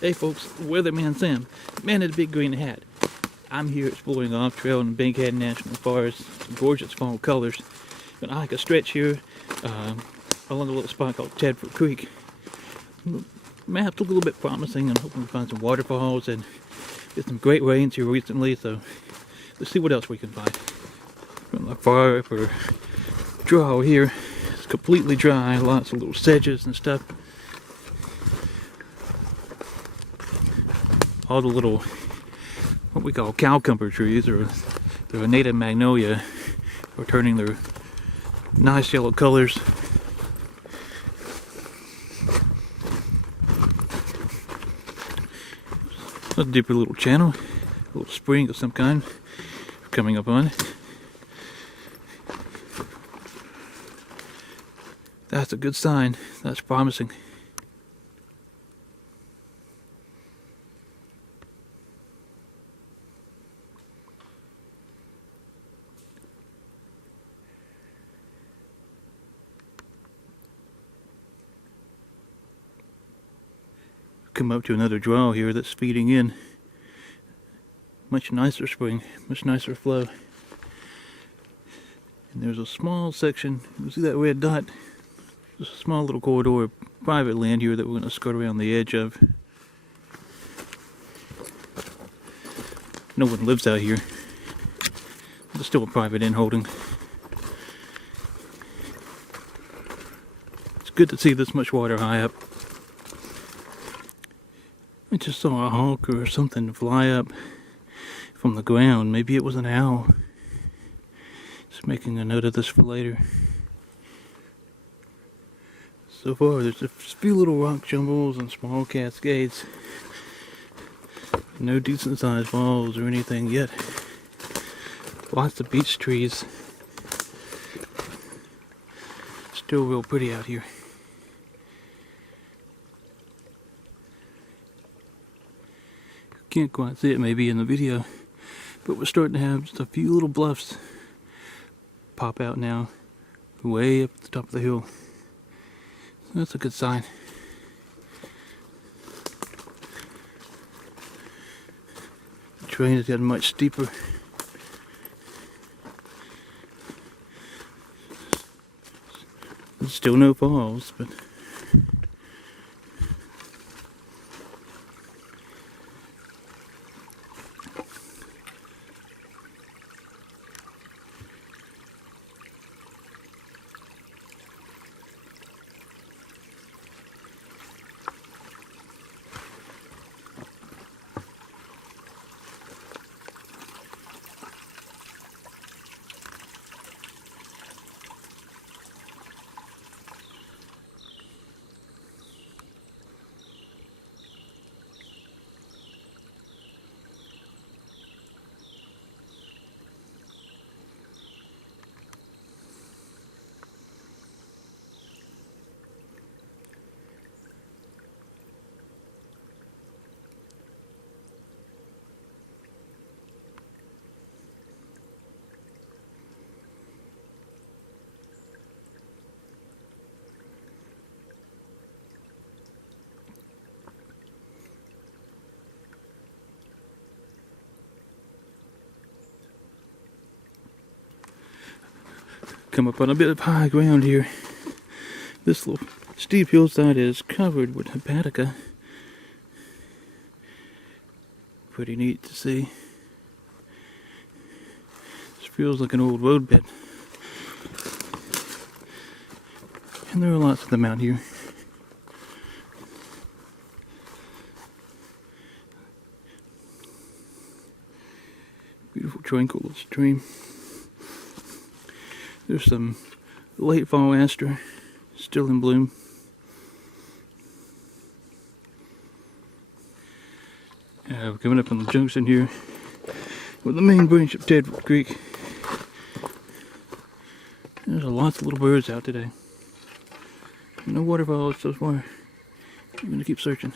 Hey folks, Weatherman Sam, man in the big green hat. I'm here exploring off trail in Bankhead National Forest. Gorgeous fall colors. Gonna hike a stretch here along a little spot called Tedford Creek. Map's a little bit promising. I'm hoping to find some waterfalls and get some great rains here recently, so let's see what else we can find. From the far upper draw here, it's completely dry, lots of little sedges and stuff. All the little, what we call cowcumber trees, or they're a native magnolia, are turning their nice yellow colors. A deeper little channel, a little spring of some kind coming up on. That's a good sign. That's promising. Come up to another draw here that's feeding in. Much nicer spring, much nicer flow. And there's a small section, you see that red dot? There's a small little corridor of private land here that we're going to skirt around the edge of. No one lives out here. It's still a private in-holding. It's good to see this much water high up. I just saw a hawk or something fly up from the ground. Maybe it was an owl. Just making a note of this for later. So far there's a few little rock jumbles and small cascades. No decent sized falls or anything yet. Lots of beech trees. Still real pretty out here. Can't quite see it maybe in the video, but we're starting to have just a few little bluffs pop out now, way up at the top of the hill. So that's a good sign. The terrain has gotten much steeper. There's still no falls, but come up on a bit of high ground here. This little steep hillside is covered with hepatica. Pretty neat to see. This feels like an old roadbed. And there are lots of them out here. Beautiful tranquil stream. There's some late fall aster still in bloom. We're coming up on the junction here with the main branch of Tedford Creek. There's lots of little birds out today. No waterfalls so far. I'm gonna keep searching.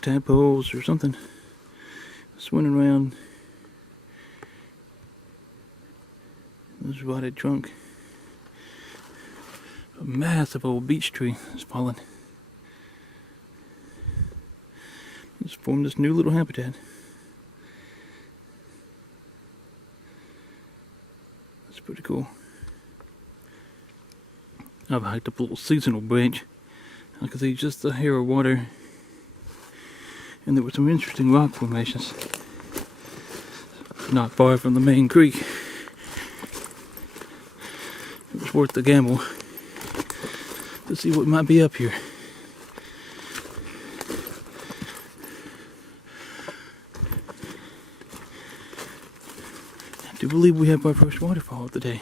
like tadpoles or something swimming around. This rotted trunk. A massive old beech tree is fallen. It's formed this new little habitat. That's pretty cool. I've hiked up a little seasonal branch. I could see just a hair of water, and there were some interesting rock formations not far from the main creek. It was worth the gamble to see what might be up here. I do believe we have our first waterfall of the day.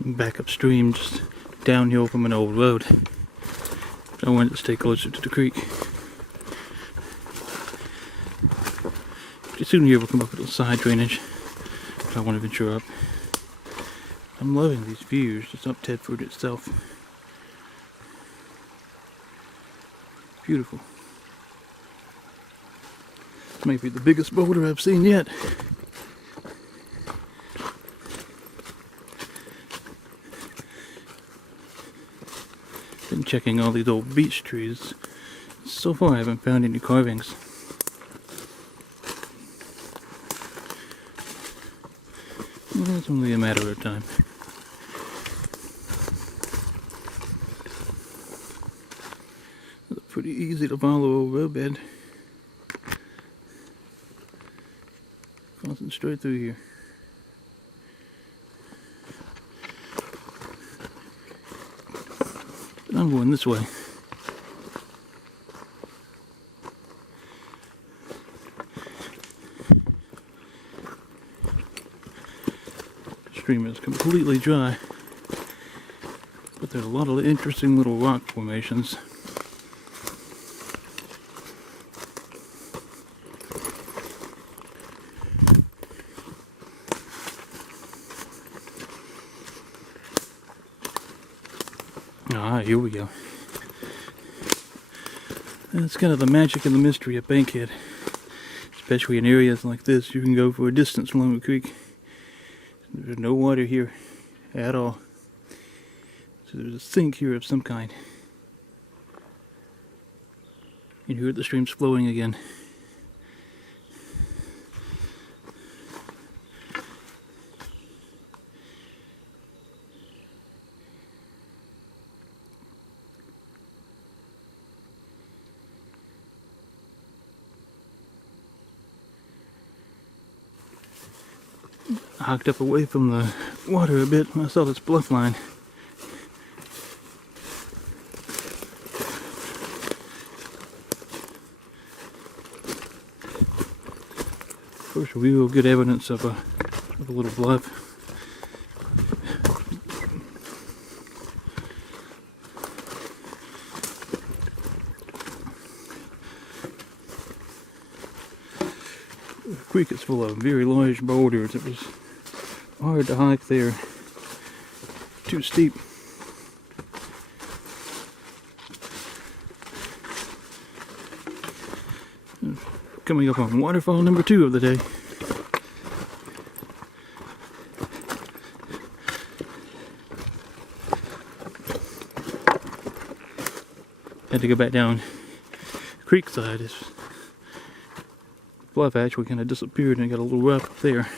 Back upstream, just downhill from an old road. I wanted to stay closer to the creek. Pretty soon here we'll come up with a side drainage if I want to venture up. I'm loving these views just up Tedford itself. Beautiful. This may be the biggest boulder I've seen yet. Been checking all these old beech trees. So far I haven't found any carvings. Well, it's only a matter of time. It's a pretty easy to follow old roadbed. Crossing straight through here. I'm going this way. The stream is completely dry, but there's a lot of interesting little rock formations. Ah, here we go. That's kind of the magic and the mystery of Bankhead. Especially in areas like this, you can go for a distance along the creek. There's no water here at all. So there's a sink here of some kind. You can hear the stream's flowing again. I hiked up away from the water a bit when I saw this bluff line. First real good evidence of a little bluff. The creek is full of very large boulders. It was hard to hike there. Too steep. Coming up on waterfall number 2 of the day. Had to go back down the creek side. This bluff actually kind of disappeared and it got a little rough up there.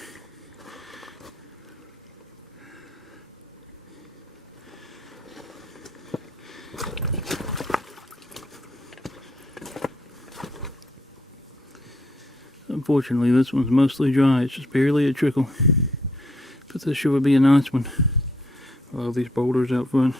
Unfortunately, this one's mostly dry. It's just barely a trickle. But this sure would be a nice one. I love these boulders out front.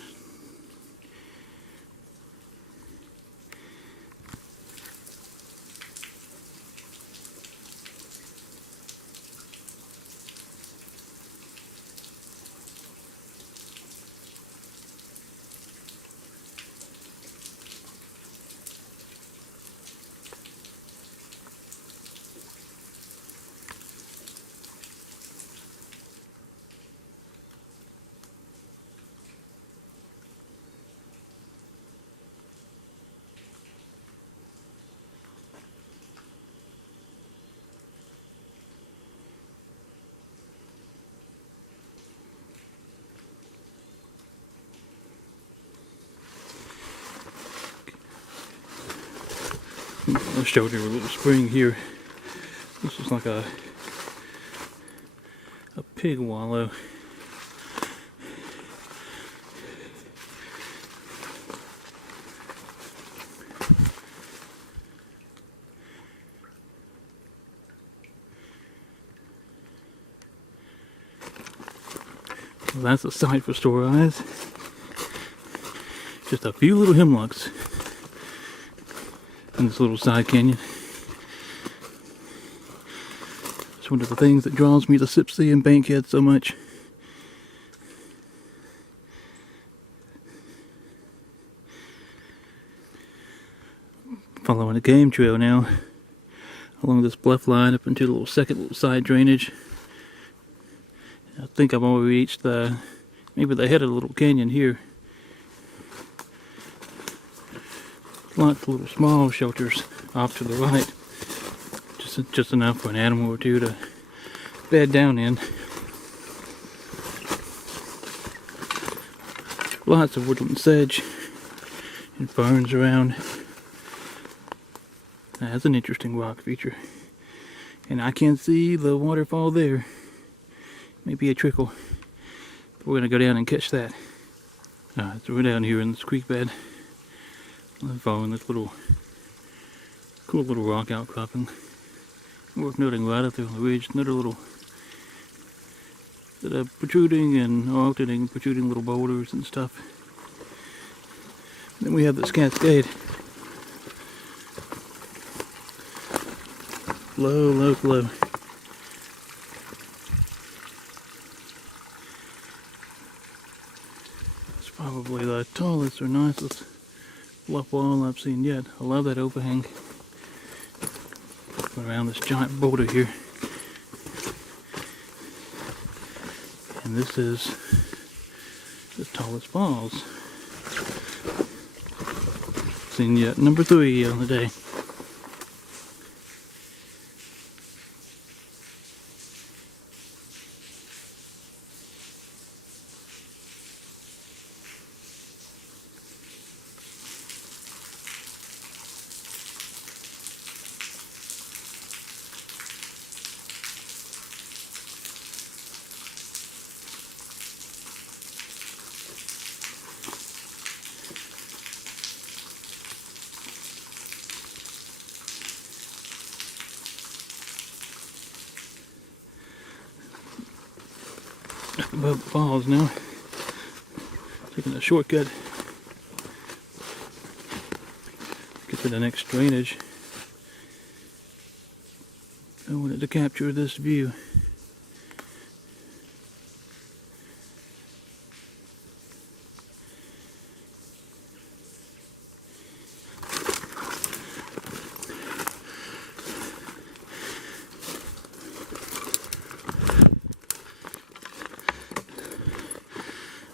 I showed you a little spring here. This is like a pig wallow. Well, that's a sight for sore eyes. Just a few little hemlocks in this little side canyon. It's one of the things that draws me to Sipsey and Bankhead so much. Following a game trail now along this bluff line up into the second side drainage. I think I've already reached maybe the head of the little canyon here. Lots of little small shelters off to the right. Just enough for an animal or two to bed down in. Lots of woodland sedge and ferns around. That's an interesting rock feature. And I can see the waterfall there. Maybe a trickle. But we're going to go down and catch that. Alright, so we're down here in this creek bed. I'm following this cool little rock outcropping. Worth noting right up there on the ridge, another little protruding and alternating protruding little boulders and stuff. Then we have this cascade. Low. It's probably the tallest or nicest bluff wall I've seen yet. I love that overhang around this giant boulder here. And this is the tallest falls seen yet. Number 3 on the day. Above the falls now. Taking a shortcut. Get to the next drainage. I wanted to capture this view.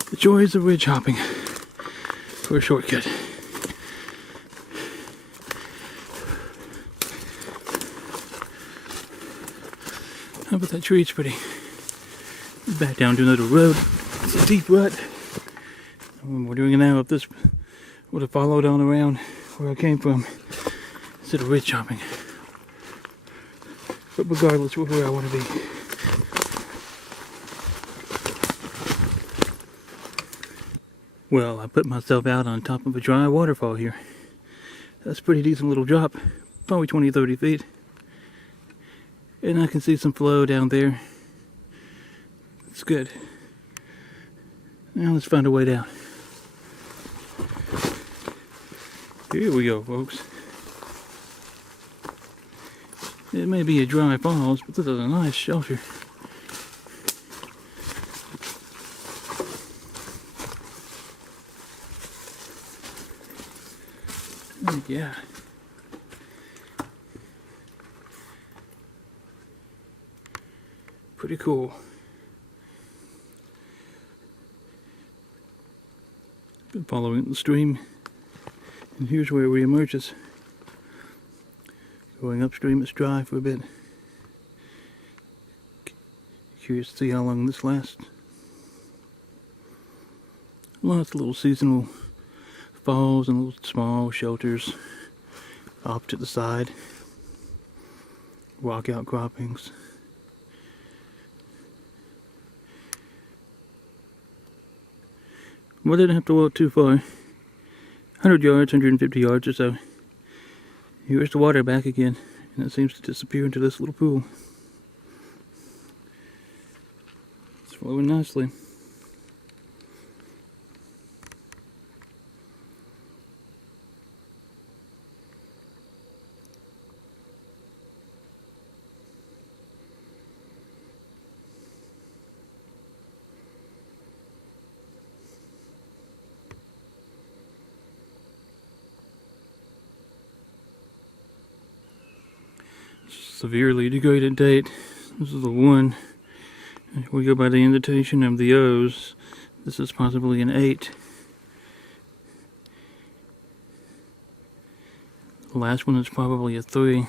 The joys of ridge hopping for a shortcut. Oh, but that tree is pretty. Back down to another road. It's a deep rut. I'm wondering now if this would have followed on around where I came from instead of ridge hopping. But regardless, we're where I want to be. Well, I put myself out on top of a dry waterfall here. That's a pretty decent little drop, probably 20-30 feet. And I can see some flow down there. It's good. Now let's find a way down. Here we go, folks. It may be a dry falls, but this is a nice shelter. Oh, yeah. Pretty cool. Been following the stream, and here's where it re-emerges. Going upstream, it's dry for a bit. Curious to see how long this lasts. Lots of little seasonal falls and little small shelters off to the side. Rock outcroppings. Well, didn't have to walk too far. 100 yards, 150 yards or so. Here's the water back again, and it seems to disappear into this little pool. It's flowing nicely. Severely degraded date. This is the one. If we go by the indentation of the O's, this is possibly an 8. The last one is probably a 3.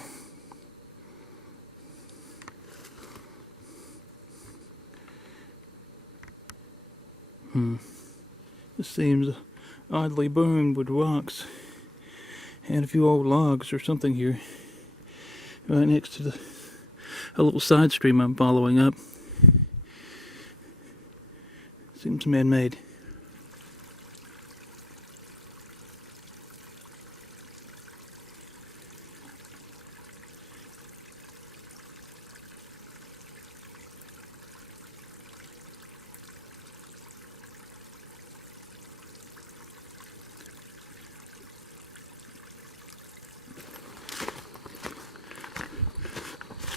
This seems oddly burned with rocks and a few old logs or something here. Right next to a little side stream I'm following up. Seems man-made.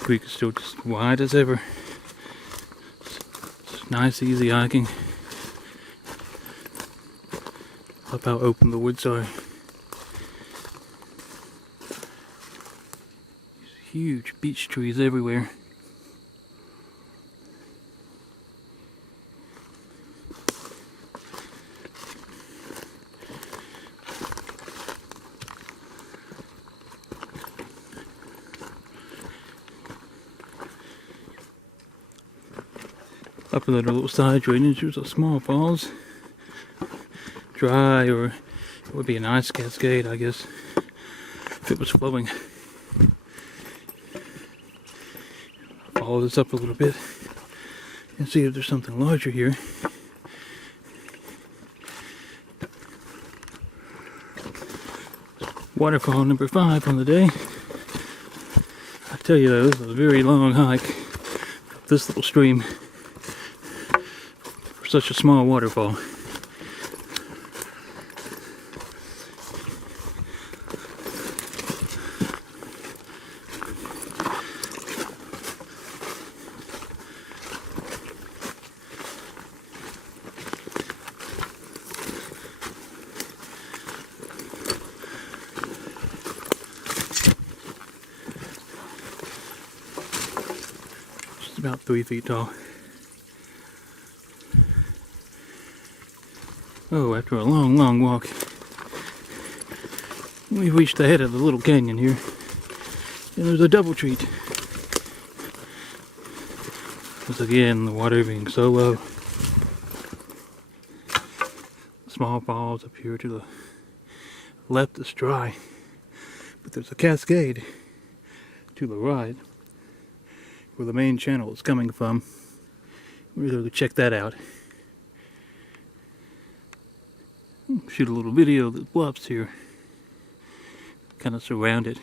Creek is still just wide as ever. It's nice, easy hiking. Love how open the woods are. There's huge beech trees everywhere. Up in the little side drainage, there's a small falls. Dry, or it would be an ice cascade, I guess, if it was flowing. Follow this up a little bit and see if there's something larger here. Waterfall number 5 on the day. I tell you though, this is a very long hike up this little stream. Such a small waterfall. Just about 3 feet tall. Oh, after a long, long walk, we've reached the head of the little canyon here. And there's a double treat. Once again, the water being so low. Small falls up here to the left is dry. But there's a cascade to the right where the main channel is coming from. We're going to check that out. Shoot a little video of the bluffs here. Kind of surround it.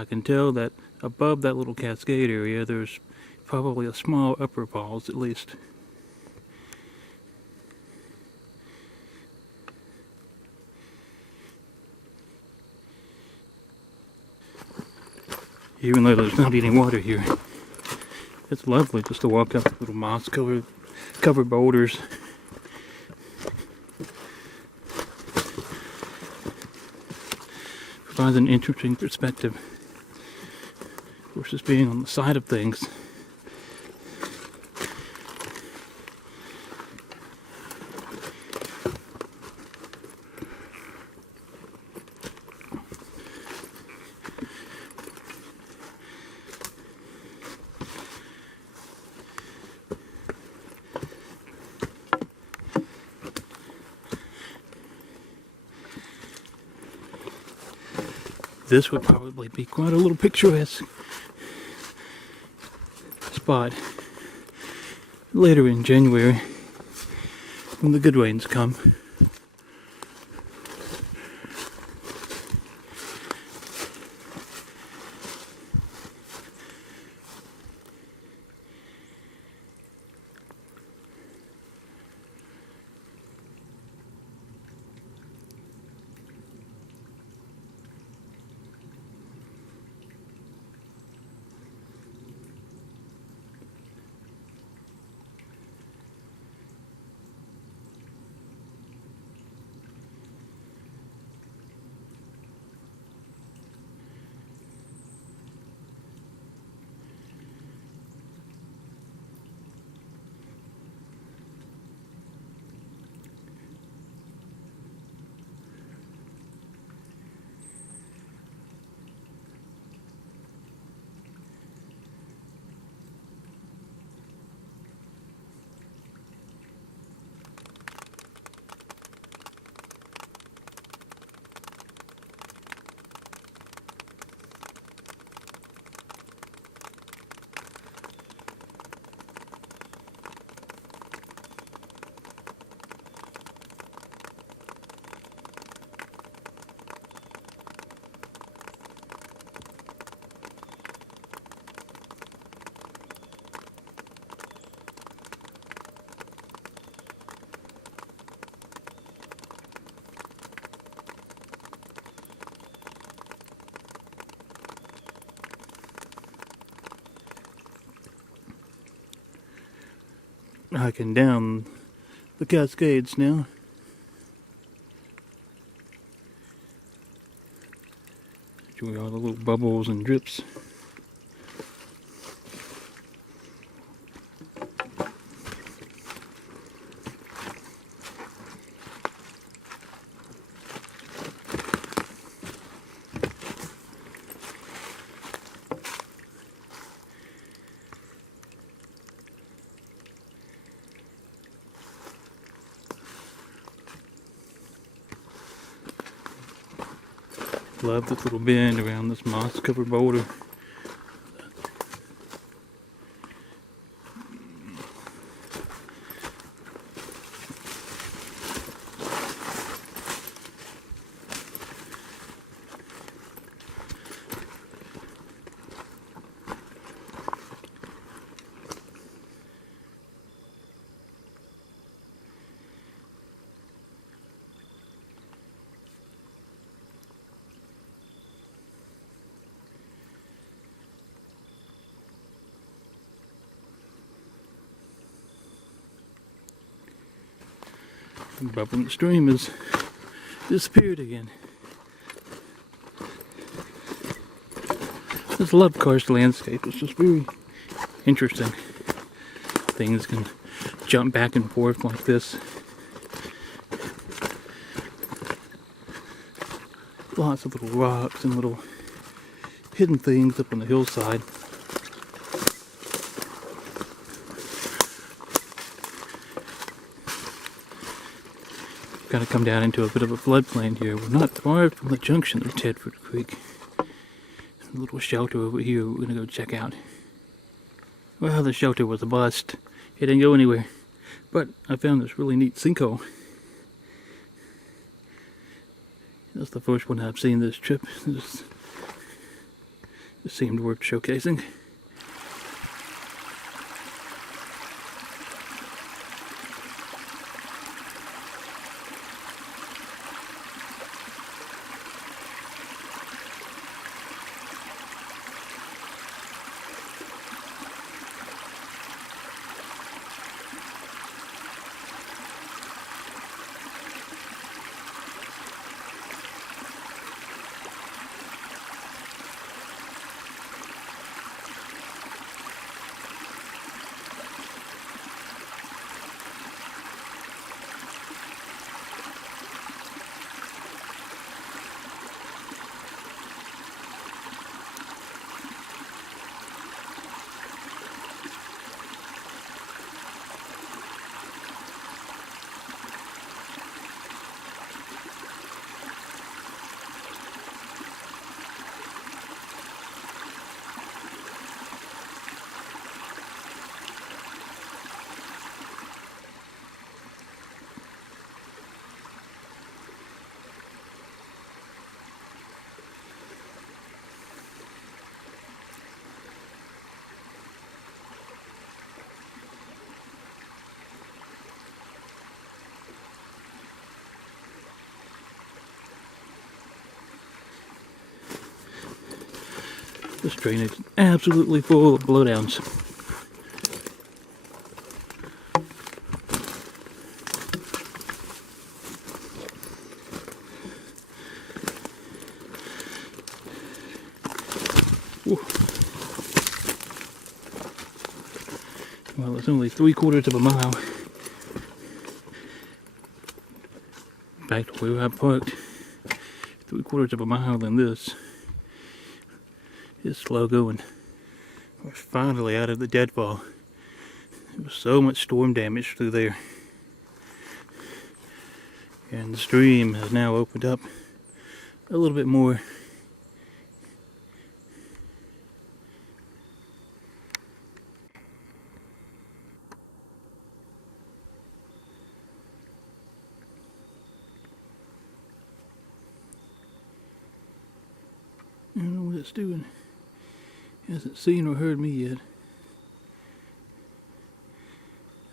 I can tell that above that little cascade area there's probably a small upper falls at least. Even though there's not any water here, it's lovely just to walk up little moss covered boulders. Provides an interesting perspective versus being on the side of things. This would probably be quite a little picturesque spot later in January when the good rains come. Hiking down the Cascades now. Enjoy all the little bubbles and drips. Love this little bend around this moss covered boulder. The bubbling stream has disappeared again. This love karst landscape is just very interesting. Things can jump back and forth like this. Lots of little rocks and little hidden things up on the hillside. Got to come down into a bit of a floodplain here. We're not far from the junction of Tedford Creek. There's a little shelter over here we're going to go check out. Well, the shelter was a bust. It didn't go anywhere. But I found this really neat sinkhole. That's the first one I've seen this trip. There's It seemed worth showcasing. This drainage is absolutely full of blowdowns. Whew. Well, it's only 3/4 of a mile back to where I parked. 3/4 of a mile in this. It's slow going. We're finally out of the deadfall. There was so much storm damage through there. And the stream has now opened up a little bit more. I don't know what it's doing. It hasn't seen or heard me yet.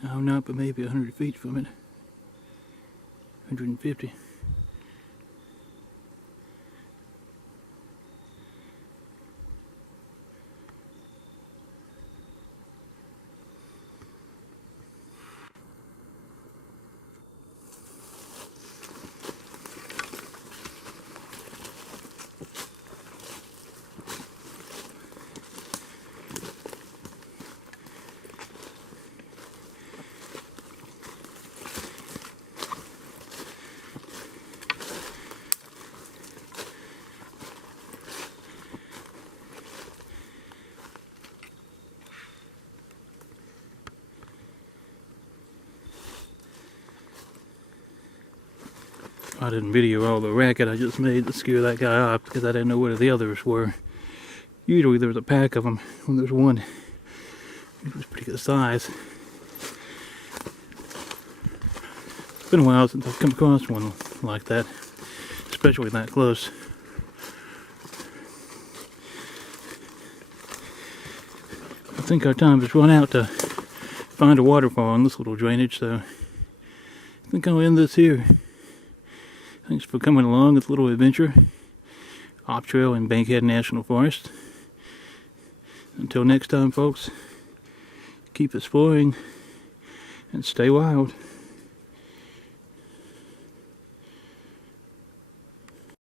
I'm not, but maybe 100 feet from it. 150. I didn't video all the racket I just made to scare that guy off because I didn't know where the others were. Usually there's a pack of them. When there's one, it was pretty good size. It's been a while since I've come across one like that, especially that close. I think our time has run out to find a waterfall in this little drainage, so I think I'll end this here. Thanks for coming along with a little adventure off trail in Bankhead National Forest. Until next time, folks, keep exploring and stay wild.